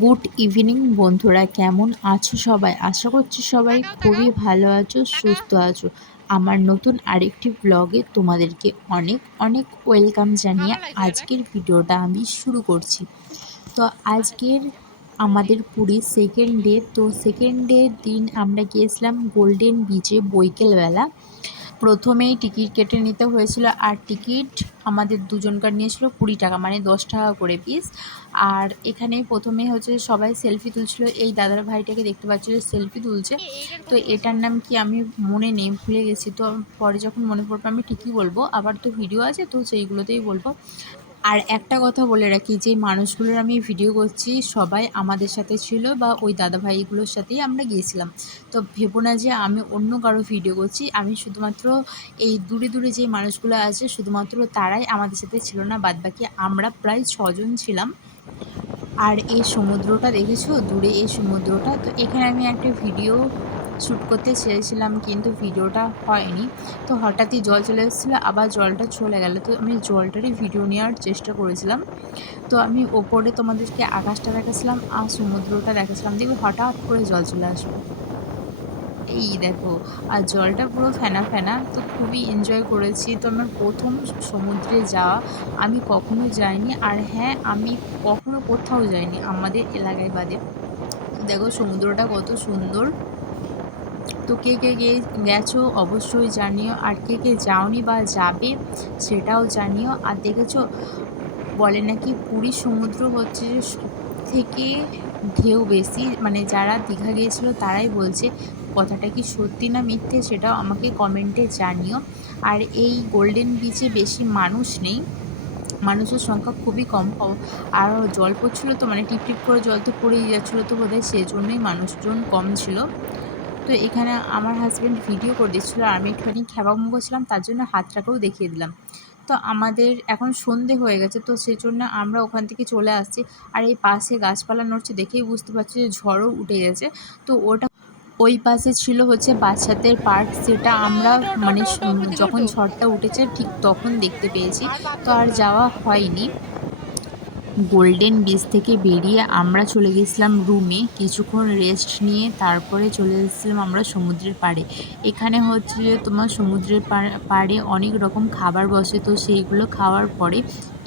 Good evening বন্ধুরা, কেমন আছো সবাই? আশা করছি সবাই খুবই ভালো আছো, সুস্থ আছো। আমার নতুন আরেকটি ব্লগে তোমাদেরকে অনেক অনেক ওয়েলকাম জানিয়ে আজকের ভিডিওটা আমি শুরু করছি। তো আজকের আমাদের পুরীর সেকেন্ড ডে। তো সেকেন্ড ডের দিন আমরা গিয়েছিলাম গোল্ডেন বিচে বৈকালবেলা। প্রথমেই টিকিট কেটে নিতে হয়েছিল, আর টিকিট আমাদের দুজনকার নিয়েছিল 20 টাকা, মানে 10 টাকা করে পিস। আর এখানে প্রথমে হচ্ছে সবাই সেলফি তুলছিল। এই দাদার ভাইটাকে দেখতে পাচ্ছি যে সেলফি তুলছে। তো এটার নাম কি আমি মনে নেই, ভুলে গেছি। তো পরে যখন মনে পড়বে আমি ঠিকই বলবো, আবার তো ভিডিও আছে তো সেইগুলোতেই বলবো। আর একটা কথা বলে রাখি, যে মানুষগুলোর আমি ভিডিও করছি সবাই আমাদের সাথে ছিল, বা ওই দাদাভাইগুলোর সাথেই আমরা গিয়েছিলাম। তো ভেবো না যে আমি অন্য কারো ভিডিও করছি। আমি শুধুমাত্র এই দূরে দূরে যে মানুষগুলো আছে শুধুমাত্র তারাই আমাদের সাথে ছিল না, বাদবাকি আমরা প্রায় 6 জন ছিলাম। আর এই সমুদ্রটা দেখেছো, দূরে এই সমুদ্রটা, তো এখানে আমি একটা ভিডিও শ্যুট করতে চেয়েছিলাম কিন্তু ভিডিওটা হয়নি। তো হঠাৎই জল চলে এসেছিলো, আবার জলটা চলে গেল। তো আমি জলটারই ভিডিও নেওয়ার চেষ্টা করেছিলাম। তো আমি ওপরে তোমাদেরকে আকাশটা দেখাচ্ছিলাম আর সমুদ্রটা দেখাচ্ছিলাম, দেখবে হঠাৎ করে জল চলে আসবে। এই দেখো, আর জলটা পুরো ফেনা ফেনা। তো খুবই এনজয় করেছি। তো আমার প্রথম সমুদ্রে যাওয়া, আমি কখনো যাইনি। আর হ্যাঁ, আমি কখনো কোথাও যাইনি আমাদের এলাকায় বাদে। তো দেখো সমুদ্রটা কত সুন্দর। তো কে কে গেছো অবশ্যই জানিও, আর কে কে যাওনি বা যাবে সেটাও জানিও। আর দেখেছো, বলে নাকি পুরীর সমুদ্র হচ্ছে যে সবথেকে ঢেউ বেশি, মানে যারা দীঘা গিয়েছিল তারাই বলছে। কথাটা কি সত্যি না মিথ্যে সেটাও আমাকে কমেন্টে জানিও। আর এই গোল্ডেন বিচে বেশি মানুষ নেই, মানুষের সংখ্যা খুবই কম। আর জল পড়ছিলো তো, মানে টিপ টিপ করে জল তো পড়েই যাচ্ছিলো, তো বোধহয় সেজন্যই মানুষজন কম ছিল। তো এখানে আমার হাজব্যান্ড ভিডিও করে দিচ্ছিলো, আর আমি একটুখানি খ্যাবামুখো ছিলাম, তার জন্য হাতটাকেও দেখিয়ে দিলাম। তো আমাদের এখন সন্ধে হয়ে গেছে, তো সেজন্য আমরা ওখান থেকে চলে আসছি। আর এই পাশে গাছপালা নড়ছে, দেখেই বুঝতে পারছি যে ঝড়ও উঠে গেছে। তো ওটা ওই পাশে ছিল হচ্ছে বাচ্চাদের পার্ক, সেটা আমরা মানে যখন ঝড়টা উঠেছে ঠিক তখন দেখতে পেয়েছি। তো আর যাওয়া হয়নি। গোল্ডেন বিচ থেকে বেরিয়ে আমরা চলে গেছিলাম রুমে, কিছুক্ষণ রেস্ট নিয়ে তারপরে চলে এসেছিলাম আমরা সমুদ্রের পাড়ে। এখানে হচ্ছে যে তোমার সমুদ্রের পাড়ে অনেক রকম খাবার বসে, তো সেইগুলো খাওয়ার পরে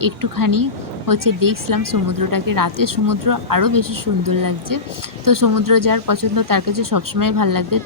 একটুখানি হচ্ছে দেখছিলাম সমুদ্রটাকে। রাতের সমুদ্র আরও বেশি সুন্দর লাগছে। তো সমুদ্র যার পছন্দ তার কাছে সবসময় ভালো লাগবে।